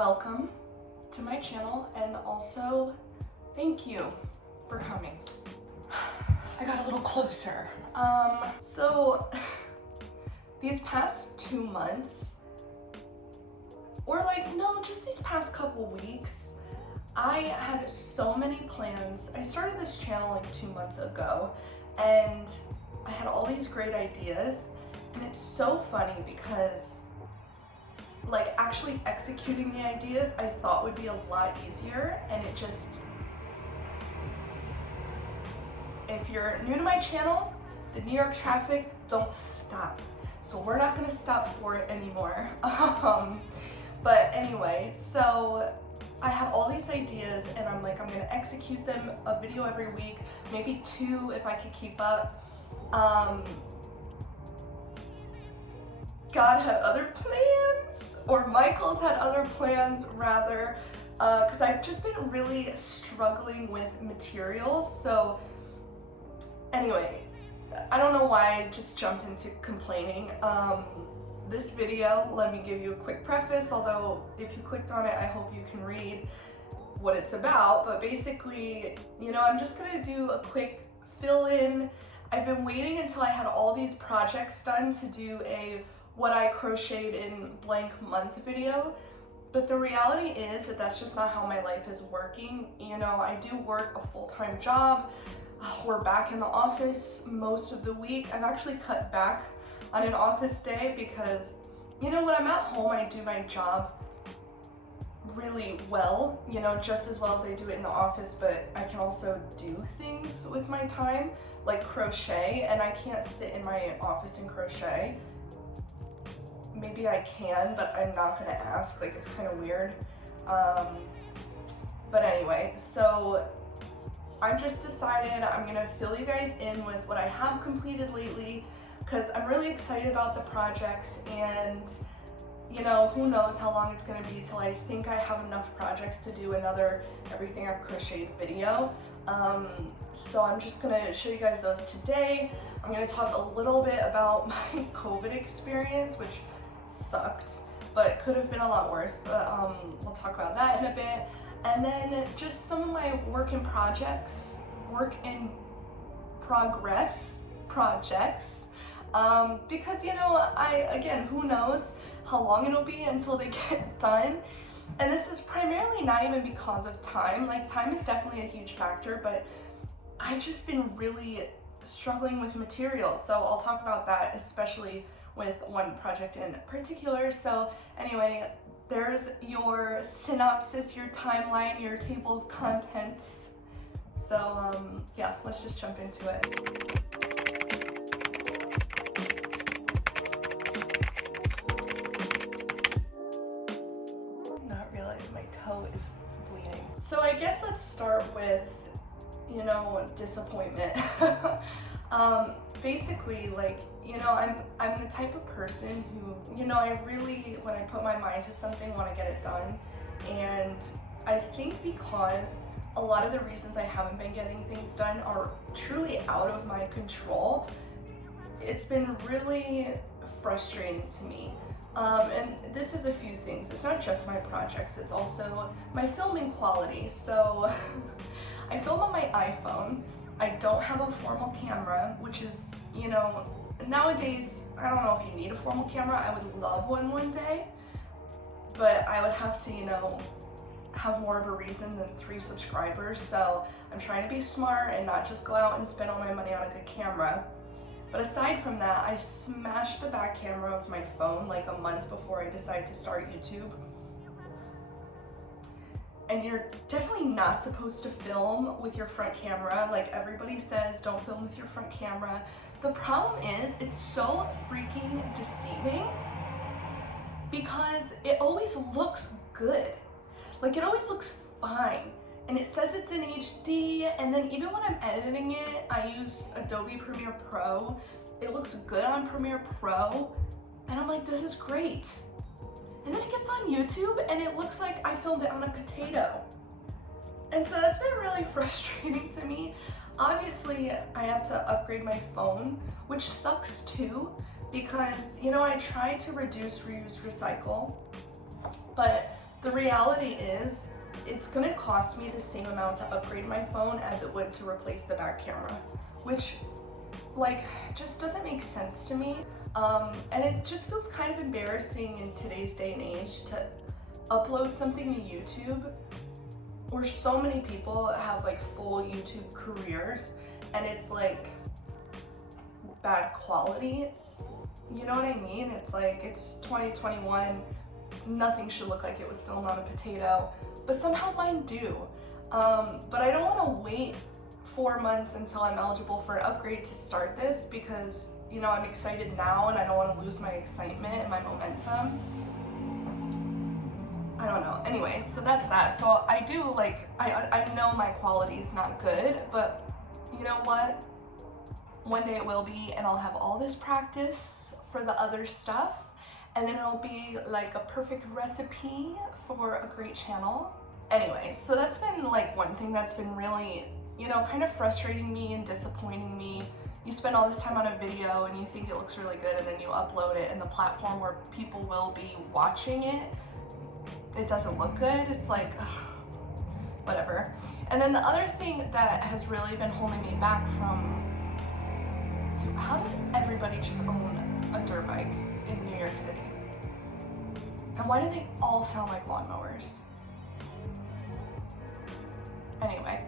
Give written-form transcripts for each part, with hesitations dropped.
welcome to my channel, and also thank you for coming. I got a little closer. So these past 2 months, or just these past couple weeks, I had so many plans. I started this channel like 2 months ago, and I had all these great ideas, and it's so funny because actually executing the ideas I thought would be a lot easier, and it just, if you're new to my channel, the New York traffic don't stop. So we're not gonna stop for it anymore. But anyway, so I have all these ideas and I'm gonna execute them, a video every week, maybe 2 if I could keep up. God had other plans, or Michael's had other plans rather, because I've just been really struggling with materials. So anyway, I don't know why I just jumped into complaining. This video, let me give you a quick preface, although if you clicked on it, I hope you can read what it's about. But basically, I'm just gonna do a quick fill in. I've been waiting until I had all these projects done to do a what I crocheted in blank month video, but the reality is that that's just not how my life is working. I do work a full-time job. We're back in the office most of the week. I've actually cut back on an office day because, when I'm at home, I do my job really well, just as well as I do it in the office, but I can also do things with my time, like crochet, and I can't sit in my office and crochet. Maybe I can, but I'm not gonna ask, it's kind of weird. But anyway, so I've just decided I'm gonna fill you guys in with what I have completed lately, because I'm really excited about the projects, and who knows how long it's gonna be till I think I have enough projects to do another Everything I've Crocheted video. So I'm just gonna show you guys those today. I'm gonna talk a little bit about my COVID experience, which sucked, but could have been a lot worse, but we'll talk about that in a bit. And then just some of my work in progress projects, because again, who knows how long it'll be until they get done. And this is primarily not even because of time. Time is definitely a huge factor, but I've just been really struggling with materials, so I'll talk about that, especially with one project in particular. So anyway, there's your synopsis, your timeline, your table of contents. So yeah, let's just jump into it. Not realizing my toe is bleeding. So I guess let's start with, disappointment. Basically, I'm the type of person who, I really, when I put my mind to something, want to get it done. And I think because a lot of the reasons I haven't been getting things done are truly out of my control, it's been really frustrating to me. And this is a few things. It's not just my projects, it's also my filming quality. So I film on my iPhone. I don't have a formal camera, which is, nowadays, I don't know if you need a formal camera. I would love one day, but I would have to, have more of a reason than 3 subscribers. So I'm trying to be smart and not just go out and spend all my money on a good camera. But aside from that, I smashed the back camera of my phone a month before I decided to start YouTube. And you're definitely not supposed to film with your front camera. Everybody says, don't film with your front camera. The problem is, it's so freaking deceiving because it always looks good. It always looks fine. And it says it's in HD, and then even when I'm editing it, I use Adobe Premiere Pro. It looks good on Premiere Pro, and I'm like, this is great. And then it gets on YouTube and it looks like I filmed it on a potato. And so that's been really frustrating to me. Obviously, I have to upgrade my phone, which sucks too, because, I try to reduce, reuse, recycle, but The reality is, it's gonna cost me the same amount to upgrade my phone as it would to replace the back camera, which like just doesn't make sense to me. And it just feels kind of embarrassing in today's day and age to upload something to YouTube where so many people have like full YouTube careers and it's like bad quality. You know what I mean? It's like, it's 2021, nothing should look like it was filmed on a potato, but somehow mine do. But I don't want to wait 4 months until I'm eligible for an upgrade to start this because, you know, I'm excited now and I don't want to lose my excitement and my momentum. I don't know. Anyway, so that's that. So I do like, I know my quality is not good, but you know what? One day it will be, and I'll have all this practice for the other stuff, and then it'll be like a perfect recipe for a great channel. Anyway, so that's been like one thing that's been really, you know, kind of frustrating me and disappointing me. You spend all this time on a video and you think it looks really good, and then you upload it, and the platform where people will be watching it, it doesn't look good. It's like, ugh, whatever. And then the other thing that has really been holding me back from, dude, how does everybody just own a dirt bike in New York City? And why do they all sound like lawnmowers? Anyway,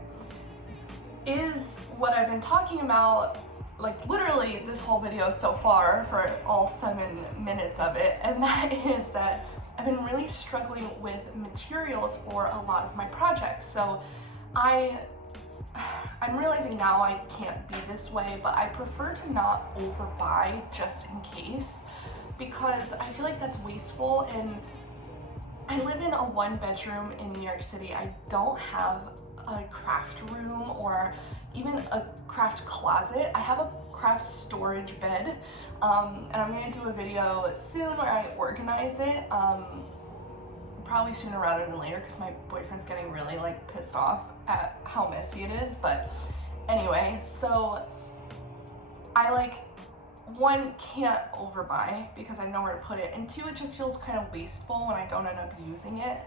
is what I've been talking about, like literally this whole video so far for all 7 minutes of it, and that is that I've been really struggling with materials for a lot of my projects. So I'm realizing now I can't be this way, but I prefer to not overbuy just in case, because I feel like that's wasteful. And I live in a 1-bedroom in New York City. I don't have a craft room or even a craft closet. I have a craft storage bed, and I'm gonna do a video soon where I organize it, probably sooner rather than later because my boyfriend's getting really like pissed off at how messy it is. But anyway, so I like, 1, can't overbuy because I know where to put it, and 2, it just feels kind of wasteful when I don't end up using it.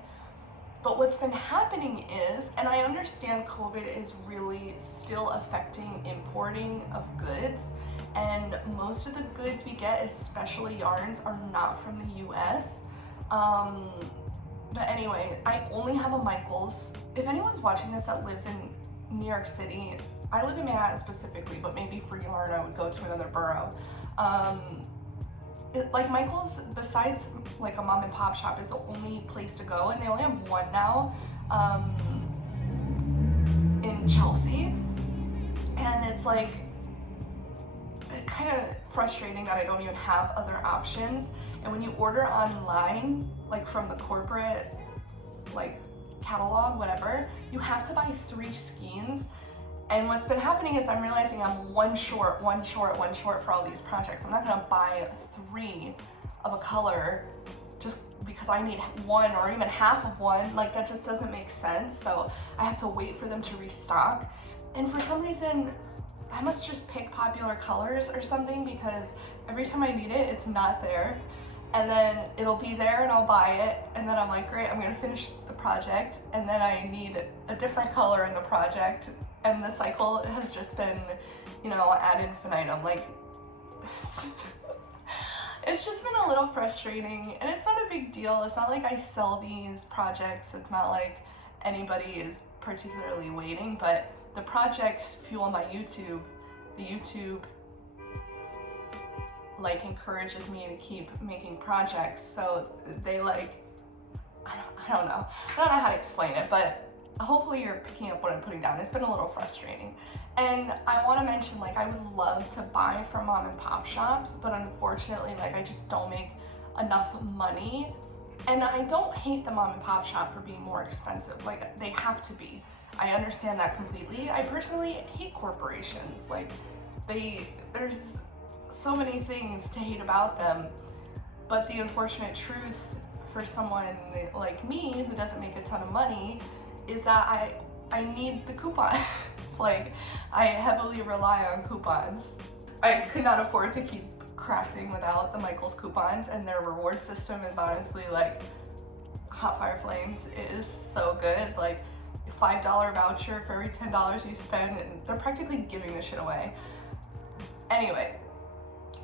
But what's been happening is, and I understand COVID is really still affecting importing of goods, and most of the goods we get, especially yarns, are not from the US. But anyway, I only have a Michaels. If anyone's watching this that lives in New York City, I live in Manhattan specifically, but maybe for yarn I would go to another borough. Like Michaels, besides like a mom and pop shop, is the only place to go, and they only have one now in Chelsea, and it's like kind of frustrating that I don't even have other options. And when you order online, like from the corporate like catalog, whatever, you have to buy 3 skeins. And what's been happening is I'm realizing I'm one short for all these projects. I'm not gonna buy 3 of a color just because I need 1 or even half of 1. Like, that just doesn't make sense. So I have to wait for them to restock. And for some reason, I must just pick popular colors or something, because every time I need it, it's not there. And then it'll be there and I'll buy it. And then I'm like, great, I'm gonna finish the project. And then I need a different color in the project. And the cycle has just been, you know, ad infinitum. Like, it's just been a little frustrating, and it's not a big deal. It's not like I sell these projects. It's not like anybody is particularly waiting, but the projects fuel my YouTube. The YouTube like encourages me to keep making projects. So they like, I don't know. I don't know how to explain it, but hopefully you're picking up what I'm putting down. It's been a little frustrating. And I want to mention, like, I would love to buy from mom and pop shops, but unfortunately, like, I just don't make enough money. And I don't hate the mom and pop shop for being more expensive. Like, they have to be. I understand that completely. I personally hate corporations. Like, there's so many things to hate about them. But the unfortunate truth for someone like me who doesn't make a ton of money is that I need the coupon. It's like, I heavily rely on coupons. I could not afford to keep crafting without the Michaels coupons, and their reward system is honestly like Hot Fire Flames is so good. Like $5 voucher for every $10 you spend, and they're practically giving this shit away. Anyway,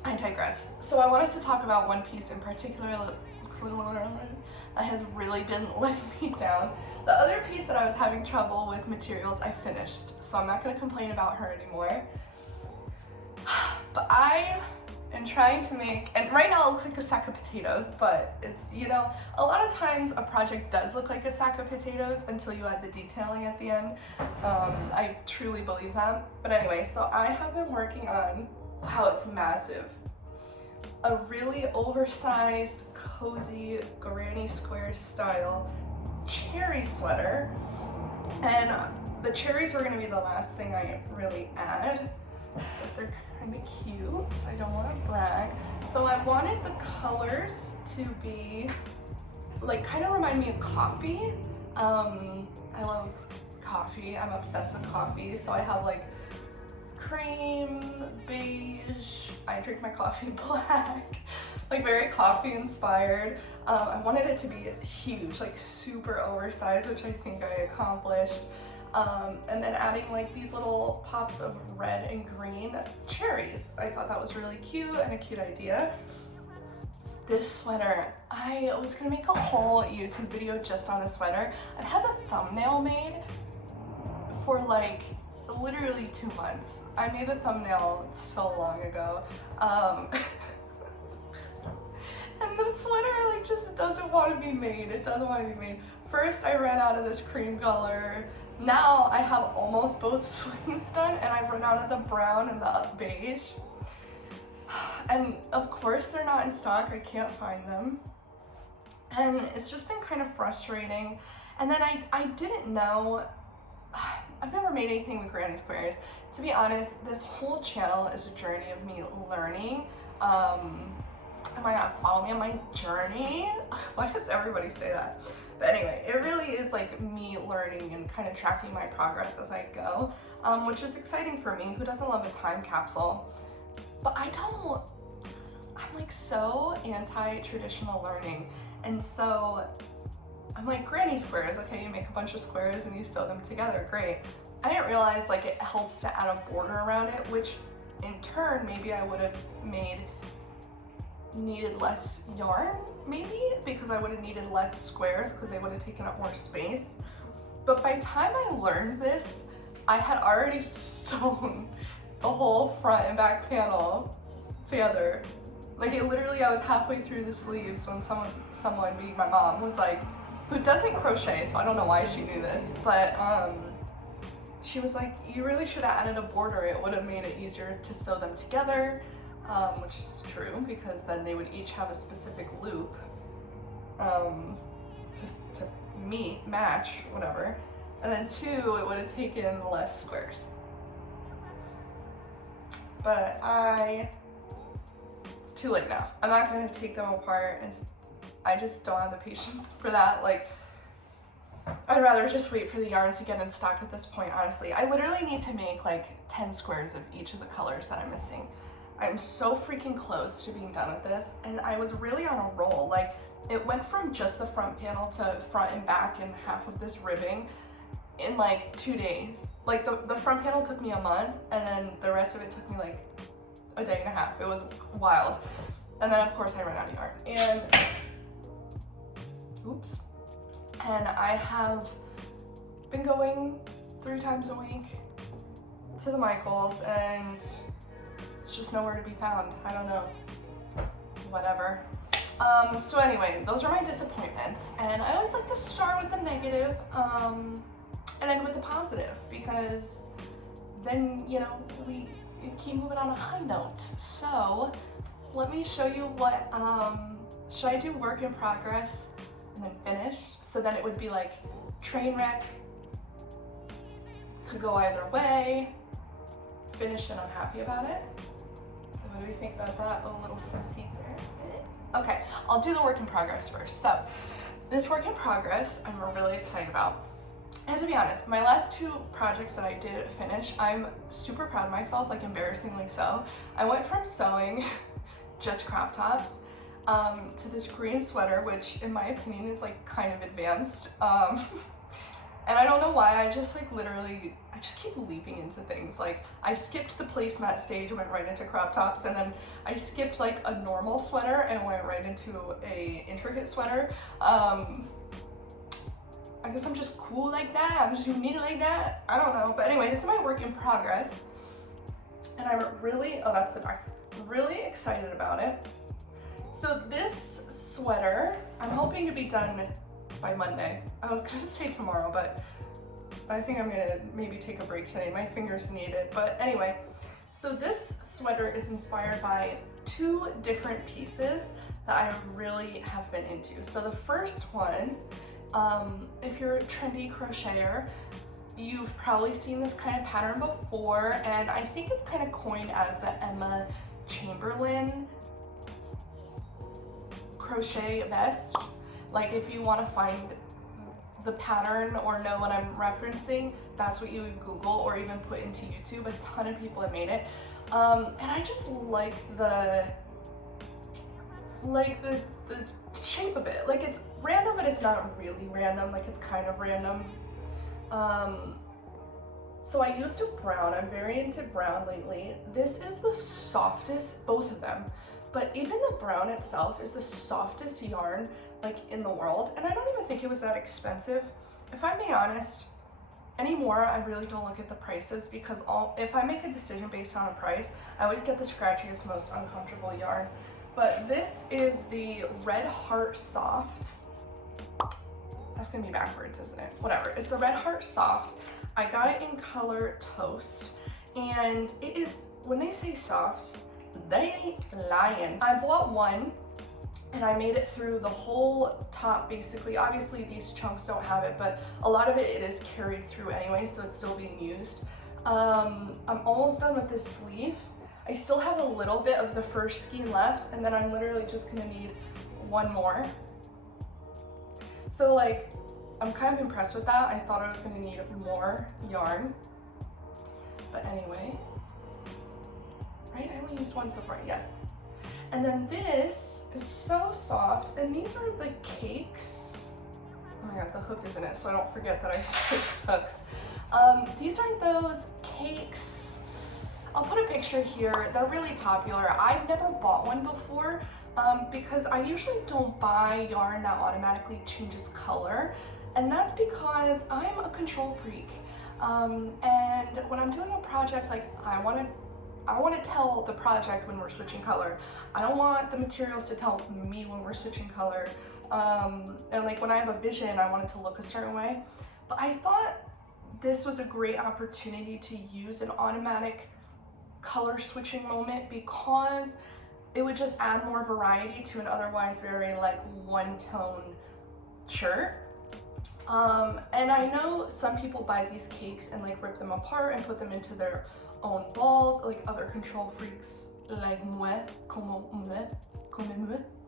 I digress. So I wanted to talk about one piece in particular that has really been letting me down. The other piece that I was having trouble with materials, I finished, so I'm not gonna complain about her anymore. But I am trying to make, and right now it looks like a sack of potatoes, but it's, you know, a lot of times a project does look like a sack of potatoes until you add the detailing at the end. I truly believe that. But anyway, so I have been working on, wow, it's massive, a really oversized, cozy, granny square style cherry sweater. And the cherries were gonna be the last thing I really add, but they're kind of cute. I don't want to brag. So I wanted the colors to be like, kind of remind me of coffee. I love coffee. I'm obsessed with coffee. So I have like cream, beige, I drink my coffee black, like very coffee inspired. I wanted it to be huge, like super oversized, which I think I accomplished. And then adding like these little pops of red and green cherries. I thought that was really cute and a cute idea. This sweater, I was gonna make a whole YouTube video just on this sweater. I've had the thumbnail made for like literally 2 months. I made the thumbnail so long ago. And the sweater like just doesn't want to be made. It doesn't want to be made. First I ran out of this cream color. Now I have almost both sleeves done, and I've run out of the brown and the beige. And of course they're not in stock, I can't find them. And it's just been kind of frustrating. And then I didn't know, I've never made anything with granny squares. To be honest, this whole channel is a journey of me learning. Oh my god, follow me on my journey? Why does everybody say that? But anyway, it really is like me learning and kind of tracking my progress as I go, which is exciting for me. Who doesn't love a time capsule? But I'm like so anti-traditional learning. And so I'm like, granny squares, okay, you make a bunch of squares and you sew them together, great. I didn't realize like it helps to add a border around it, which in turn, maybe I would have needed less yarn, maybe, because I would have needed less squares because they would have taken up more space. But by the time I learned this, I had already sewn the whole front and back panel together. Like it literally, I was halfway through the sleeves when someone, being my mom, was like, who doesn't crochet, so I don't know why she knew this, but she was like, you really should have added a border. It would have made it easier to sew them together. Which is true, because then they would each have a specific loop to match, whatever. And then 2, it would have taken less squares. But it's too late now. I'm not gonna take them apart, and I just don't have the patience for that. Like, I'd rather just wait for the yarn to get in stock at this point, honestly. I literally need to make like 10 squares of each of the colors that I'm missing. I'm so freaking close to being done with this, and I was really on a roll. Like, it went from just the front panel to front and back and half of this ribbing in like 2 days. Like the front panel took me a month, and then the rest of it took me like a day and a half. It was wild. And then of course I ran out of yarn, and oops. And I have been going 3 times a week to the Michaels, and it's just nowhere to be found. I don't know, whatever. So anyway, those are my disappointments, and I always like to start with the negative and end with the positive, because then, you know, we keep moving on a high note. So let me show you what, should I do work in progress and then finished? So then it would be like train wreck, could go either way, finished and I'm happy about it. What do we think about that? A little sneak peek there. Okay, I'll do the work in progress first. So this work in progress I'm really excited about. And to be honest, my last 2 projects that I did finish, I'm super proud of myself, like embarrassingly so. I went from sewing just crop tops to this green sweater, which in my opinion is like kind of advanced. And I don't know why, I just like literally, I just keep leaping into things. Like I skipped the placemat stage, went right into crop tops, and then I skipped like a normal sweater and went right into a intricate sweater. I guess I'm just cool like that, I'm just unique like that, I don't know. But anyway, this is my work in progress. And I'm really, oh that's the back, really excited about it. So this sweater, I'm hoping to be done by Monday. I was gonna say tomorrow, but I think I'm gonna maybe take a break today. My fingers need it. But anyway, so this sweater is inspired by two different pieces that I really have been into. So the first one, if you're a trendy crocheter, you've probably seen this kind of pattern before, and I think it's kind of coined as the Emma Chamberlain crochet vest. Like if you want to find the pattern or know what I'm referencing, that's what you would Google or even put into YouTube. A ton of people have made it. And I just like the shape of it. Like it's random, but it's not really random. Like it's kind of random. So I used a brown. I'm very into brown lately. This is the softest, both of them, but even the brown itself is the softest yarn like in the world. And I don't even think it was that expensive. If I'm being honest, anymore, I really don't look at the prices, because if I make a decision based on a price, I always get the scratchiest, most uncomfortable yarn. But this is the Red Heart Soft. That's gonna be backwards, isn't it? Whatever. It's the Red Heart Soft. I got it in color Toast, and it is, when they say soft, they ain't lying. I bought one and I made it through the whole top basically. Obviously these chunks don't have it, but a lot of it is carried through anyway, so it's still being used. I'm almost done with this sleeve. I still have a little bit of the first skein left, and then I'm literally just gonna need one more. So like, I'm kind of impressed with that. I thought I was gonna need more yarn, but anyway. Right, I only used one so far, yes. And then this is so soft, and these are the cakes. Oh my god, the hook is in it, so I don't forget that I switched hooks. These are those cakes. I'll put a picture here. They're really popular. I've never bought one before, because I usually don't buy yarn that automatically changes color, and that's because I'm a control freak. And when I'm doing a project, like I want to tell the project when we're switching color. I don't want the materials to tell me when we're switching color. And like when I have a vision, I want it to look a certain way. But I thought this was a great opportunity to use an automatic color switching moment, because it would just add more variety to an otherwise very like one tone shirt. And I know some people buy these cakes and like rip them apart and put them into their own balls, like other control freaks like moi, comme moi.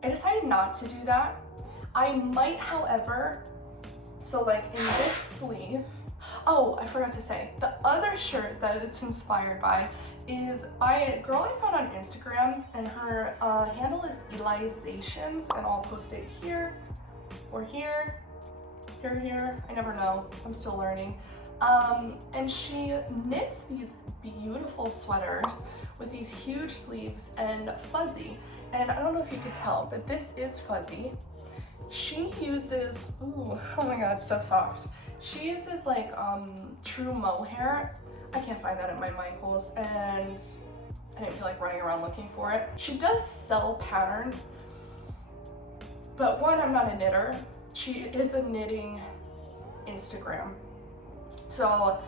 I decided not to do that. I might, however, so like in this sleeve, oh, I forgot to say, the other shirt that it's inspired by is a girl I found on Instagram, and her handle is Elizations, and I'll post it here or here, I never know, I'm still learning. And she knits these beautiful sweaters with these huge sleeves and fuzzy. And I don't know if you could tell, but this is fuzzy. She uses, ooh, oh my god, it's so soft. She uses like true mohair. I can't find that at my Michaels, and I didn't feel like running around looking for it. She does sell patterns, but one, I'm not a knitter. She is a knitting Instagram. So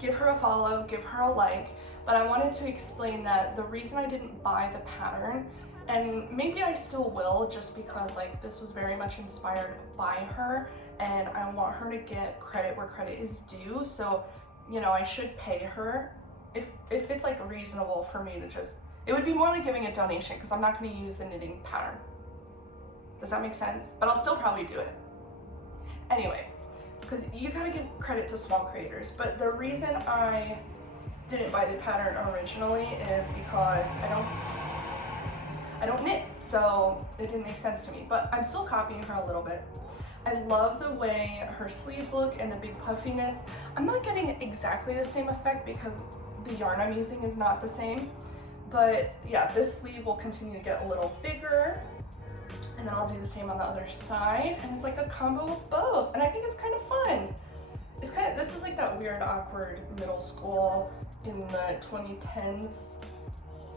give her a follow, give her a like, but I wanted to explain that the reason I didn't buy the pattern, and maybe I still will, just because like this was very much inspired by her, and I want her to get credit where credit is due. So, you know, I should pay her if it's like reasonable for me to just, it would be more like giving a donation, because I'm not going to use the knitting pattern. Does that make sense? But I'll still probably do it. Anyway, because you gotta give credit to small creators. But the reason I didn't buy the pattern originally is because I don't knit. So it didn't make sense to me, but I'm still copying her a little bit. I love the way her sleeves look and the big puffiness. I'm not getting exactly the same effect because the yarn I'm using is not the same, but yeah, this sleeve will continue to get a little bigger, and then I'll do the same on the other side, and it's like a combo of both, and I think it's kind of fun. It's kind of, this is like that weird, awkward middle school in the 2010s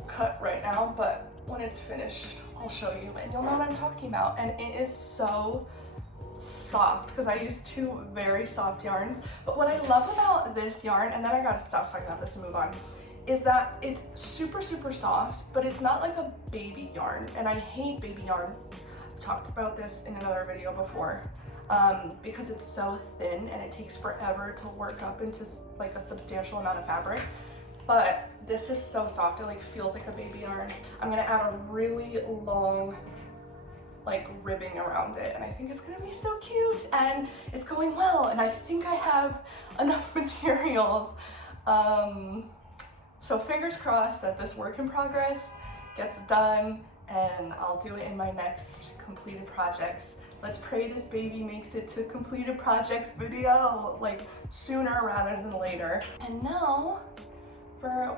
cut right now, but when it's finished, I'll show you and you'll know what I'm talking about. And it is so soft because I use two very soft yarns. But what I love about this yarn, and then I gotta stop talking about this and move on, is that it's super, super soft, but it's not like a baby yarn. And I hate baby yarn. I've talked about this in another video before. Because it's so thin and it takes forever to work up into like a substantial amount of fabric. But this is so soft, it like feels like a baby yarn. I'm gonna add a really long like ribbing around it, and I think it's gonna be so cute, and it's going well, and I think I have enough materials. So fingers crossed that this work in progress gets done, and I'll do it in my next completed projects. Let's pray this baby makes it to completed projects video, like sooner rather than later. And now for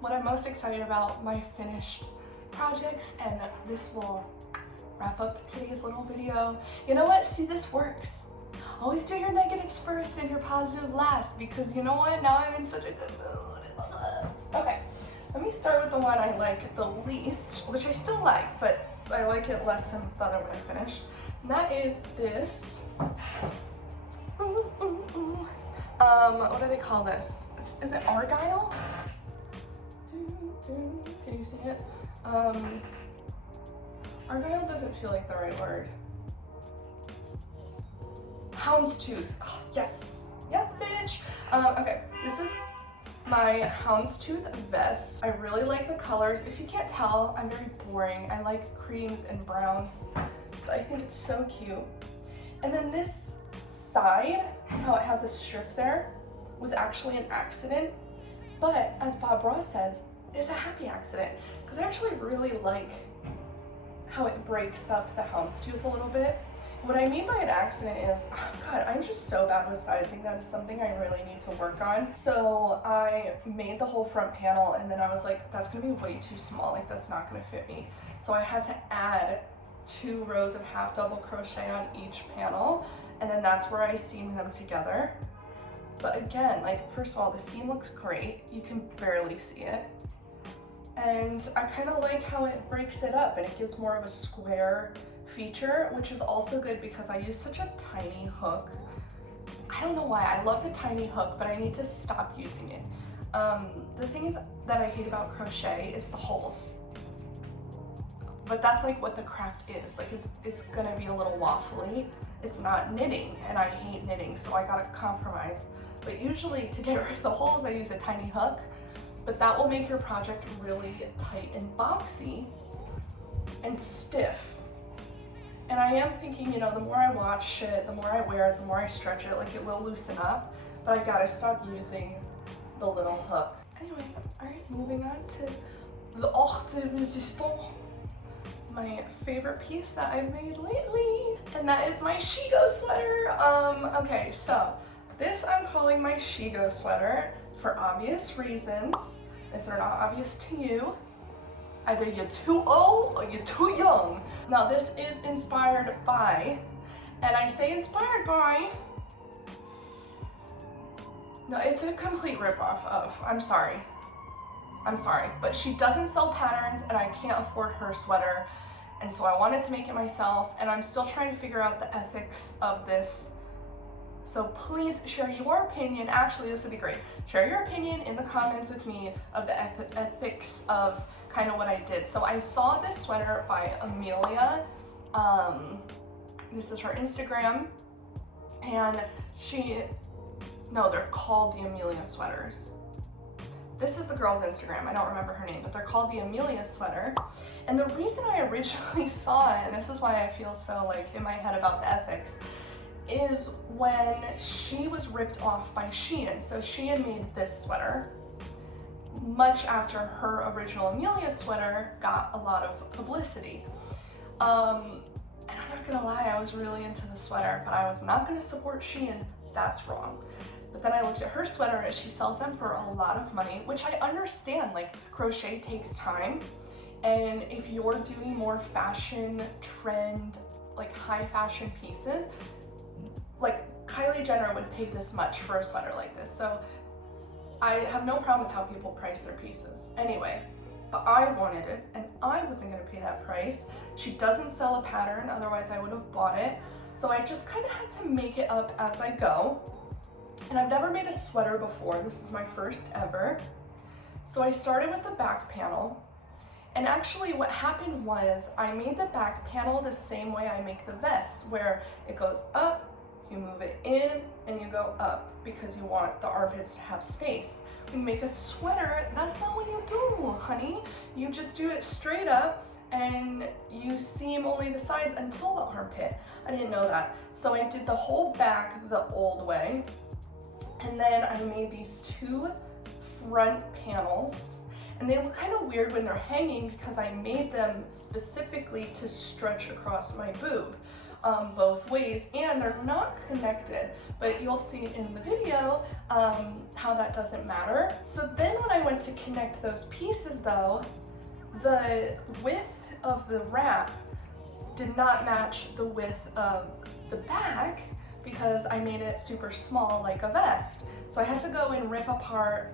what I'm most excited about, my finished projects, and this will wrap up today's little video. You know what? See, this works. Always do your negatives first and your positive last, because you know what? Now I'm in such a good mood. Okay, let me start with the one I like the least, which I still like, but I like it less than the other one I finished. And that is this. What do they call this? Is it argyle? Can you see it? Argyle doesn't feel like the right word. Houndstooth. Oh, yes. Yes, bitch. Okay, this is my houndstooth vest. I really like the colors. If you can't tell, I'm very boring. I like creams and browns. I think it's so cute. And then this side, how it has a strip there, was actually an accident. But as Bob Ross says, it's a happy accident, because I actually really like how it breaks up the houndstooth a little bit. What I mean by an accident is, oh God, I'm just so bad with sizing. That is something I really need to work on. So I made the whole front panel, and then I was like, that's gonna be way too small, like that's not gonna fit me. So I had to add 2 rows of half double crochet on each panel, and then that's where I seam them together. But again, like, first of all, the seam looks great. You can barely see it. And I kind of like how it breaks it up and it gives more of a square feature, which is also good because I use such a tiny hook. I don't know why, I love the tiny hook, but I need to stop using it. The thing is that I hate about crochet is the holes. But that's like what the craft is. Like it's gonna be a little waffly. It's not knitting, and I hate knitting, so I gotta compromise. But usually to get rid of the holes, I use a tiny hook, but that will make your project really tight and boxy and stiff. And I am thinking, you know, the more I wash it, the more I wear it, the more I stretch it, like it will loosen up, but I gotta stop using the little hook. Anyway, all right, moving on to the Art de Resistance, my favorite piece that I've made lately, and that is my chico sweater. Okay, so this I'm calling my chico sweater for obvious reasons. If they're not obvious to you, either you're too old or you're too young. Now this is inspired by, and I say inspired by, no, it's a complete ripoff of, I'm sorry, but she doesn't sell patterns and I can't afford her sweater, and so I wanted to make it myself, and I'm still trying to figure out the ethics of this. So please share your opinion. Actually, this would be great. Share your opinion in the comments with me of the ethics of kind of what I did. So I saw this sweater by Amelia. This is her Instagram, and they're called the Amelia sweaters. This is the girl's Instagram. I don't remember her name, but they're called the Amelia sweater. And the reason I originally saw it, and this is why I feel so like in my head about the ethics, is when she was ripped off by Shein. So Shein made this sweater, much after her original Amelia sweater got a lot of publicity. And I'm not gonna lie, I was really into the sweater, but I was not gonna support Shein. That's wrong. But then I looked at her sweater and she sells them for a lot of money, which I understand. Like, crochet takes time. And if you're doing more fashion, trend, like high fashion pieces, like Kylie Jenner would pay this much for a sweater like this. So I have no problem with how people price their pieces. Anyway, but I wanted it and I wasn't gonna pay that price. She doesn't sell a pattern, otherwise I would have bought it. So I just kind of had to make it up as I go. And I've never made a sweater before. This is my first ever. So I started with the back panel. And actually what happened was I made the back panel the same way I make the vest, where it goes up, you move it in, and you go up because you want the armpits to have space. When you make a sweater, that's not what you do, honey. You just do it straight up and you seam only the sides until the armpit. I didn't know that. So I did the whole back the old way. And then I made these two front panels. And they look kind of weird when they're hanging because I made them specifically to stretch across my boob both ways, and they're not connected, but you'll see in the video how that doesn't matter. So then when I went to connect those pieces though, the width of the wrap did not match the width of the back because I made it super small like a vest. So I had to go and rip apart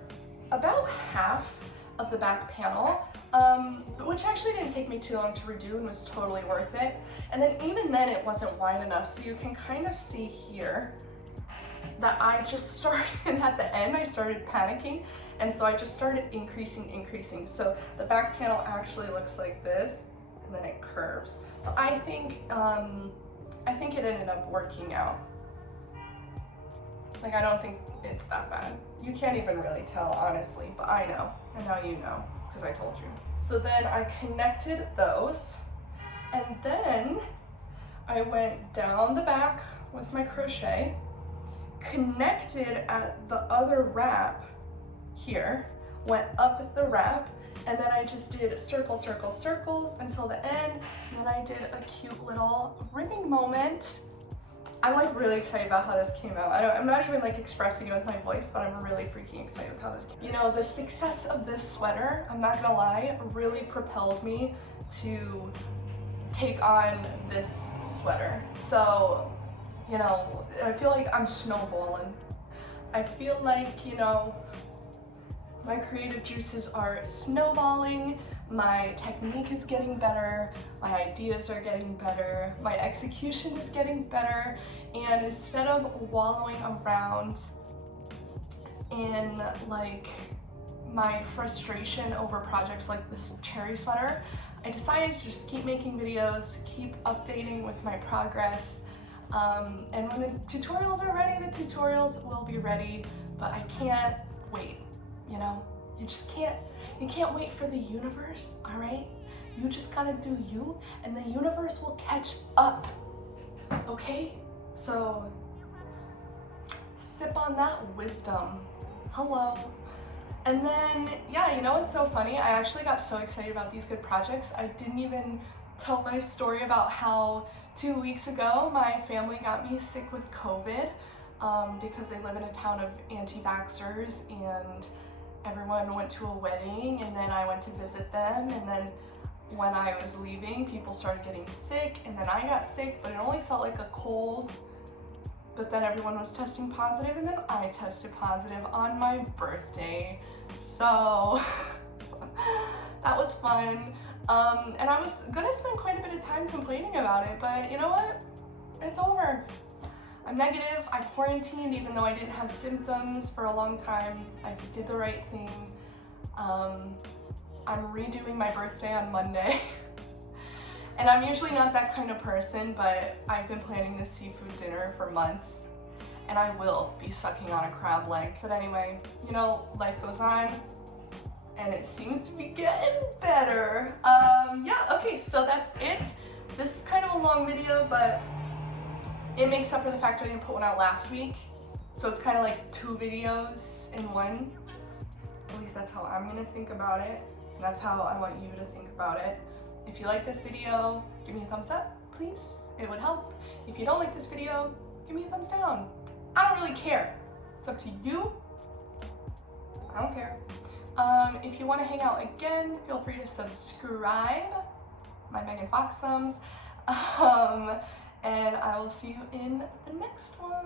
about half of the back panel, which actually didn't take me too long to redo and was totally worth it. And then even then it wasn't wide enough, so you can kind of see here that I just started, and at the end I started panicking, and so I just started increasing. So the back panel actually looks like this, and then it curves. But I think it ended up working out. Like, I don't think it's that bad. You can't even really tell, honestly, but I know, and now you know, because I told you. So then I connected those, and then I went down the back with my crochet, connected at the other wrap here, went up the wrap, and then I just did circles until the end, and then I did a cute little ribbing moment. I'm like really excited about how this came out. I'm not even like expressing it with my voice, but I'm really freaking excited with how this came out. You know, the success of this sweater, I'm not gonna lie, really propelled me to take on this sweater. So, you know, I feel like I'm snowballing. I feel like, you know, my creative juices are snowballing. My technique is getting better, my ideas are getting better, my execution is getting better, and instead of wallowing around in like my frustration over projects like this cherry sweater, I decided to just keep making videos, keep updating with my progress, and when the tutorials are ready, the tutorials will be ready, but I can't wait, you know? You can't wait for the universe, all right? You just gotta do you, and the universe will catch up, okay? So, sip on that wisdom. Hello. And then, yeah, you know what's so funny? I actually got so excited about these good projects, I didn't even tell my story about how 2 weeks ago, my family got me sick with COVID because they live in a town of anti-vaxxers, and everyone went to a wedding, and then I went to visit them, and then when I was leaving, people started getting sick, and then I got sick, but it only felt like a cold, but then everyone was testing positive, and then I tested positive on my birthday, so that was fun, and I was gonna spend quite a bit of time complaining about it, but you know what? It's over. I'm negative, I quarantined even though I didn't have symptoms for a long time. I did the right thing. I'm redoing my birthday on Monday. And I'm usually not that kind of person, but I've been planning this seafood dinner for months, and I will be sucking on a crab leg. But anyway, you know, life goes on, and it seems to be getting better. Yeah, okay, so that's it. This is kind of a long video, but it makes up for the fact I didn't put one out last week. So it's kind of like 2 videos in one. At least that's how I'm gonna think about it, and that's how I want you to think about it. If you like this video, give me a thumbs up, please. It would help. If you don't like this video, give me a thumbs down. I don't really care. It's up to you. I don't care. If you want to hang out again, feel free to subscribe. My Megan Fox thumbs. And I will see you in the next one.